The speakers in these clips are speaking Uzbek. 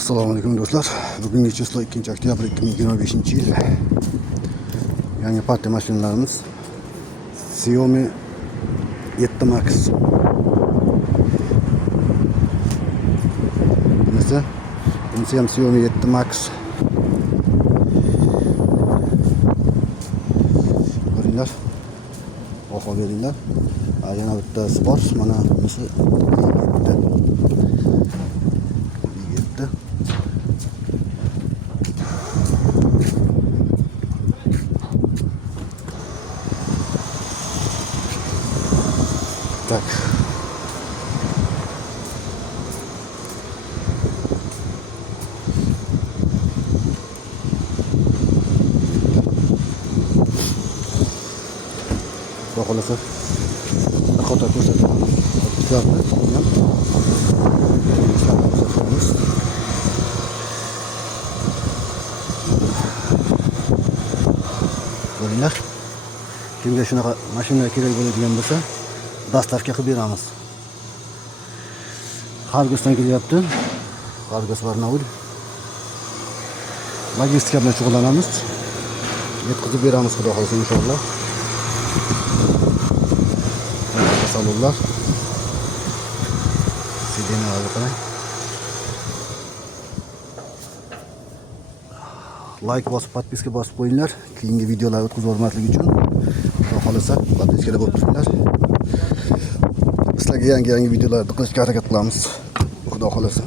Assalomu alaykum do'stlar. Bugungi chyslo 2-oktyabr 2025-yil. Yangi partiya mashinalarimiz Xiaomi 7 Max. Bunisi ham Xiaomi 7 Max. Ko'ringlar. Baho beringlar. Yana bittasi bor. Mana bunisi 7. Так. Xohlasa qator ko'rsataman. Ko'ringlar. Kimga shunaqa mashina kerak bo'ladigan bo'lsa, dastavka qilib beramiz. Xargosdan kelyapti. Xargos Barnaul. Logistika bilan shug'ullanamiz. Yetkazib beramiz, xudo xolasa inshaalloh. Salonlar. Sidenalar qarang. Like bosib, podpiska bosib qo'yinglar. Keyingi videolar o'tkazib yubormaslik uchun. Xudo xolasa podpiskada bo'lib turinglar. Sizlarga yangi videolarni qilishga harakat qilamiz. Xudo xolasa.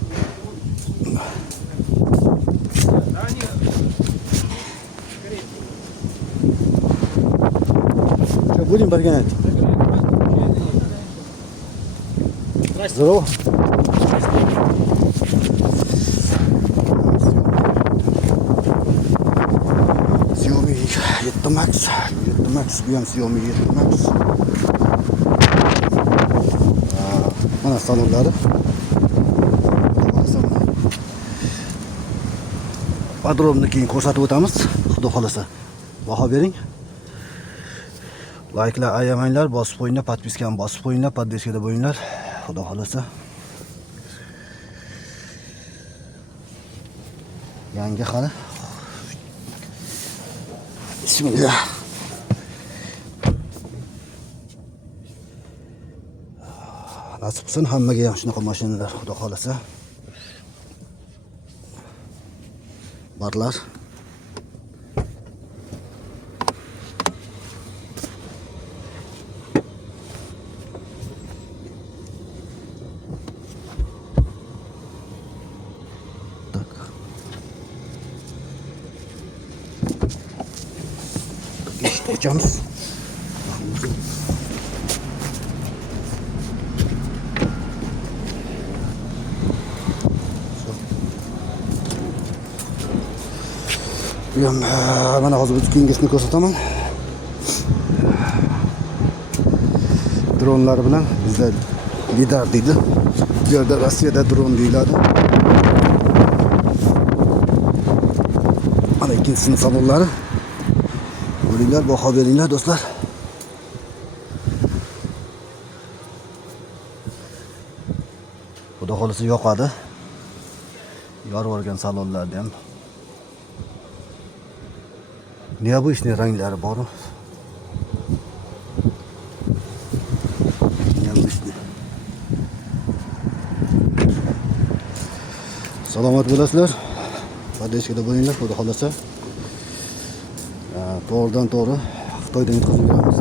Будем барганать. Здорово. Xiaomi 7 Max. 7 Max bu ham Xiaomi 7 Max. Mana salonlari. Podrobni keyin ko'rsatib o'tamiz. Xudo xolasa. Baho bering. Like'lar ayamanglar, bosib qo'yinglar, podpiskani bosib qo'yinglar, podpiskada bo'linglar. Xudo xolasa. Yangi hali. Bismillah. Nasib qilsin hammaga ham shunaqa mashinalar, xudo xolasa. Barlar. Açacağımız. Mana hozir kengashni ko'rsataman. Dronlar bilan bizda lidar deydi. Bu yerda Rossiyada dron deyiladi. Mana ikkinchisining salonlari. Ko'ringlar, baho beringlar do'stlar. Xudo xolasa yoqadi. Yorvorgan salonlarda ham. Необычный ranglari bor. Необычный. Salomat bo'lasizlar. Podpiskada bo'linglar, xudo xolasa. To'g'ridan to'g'ri Xitoydan yetkazib beramiz.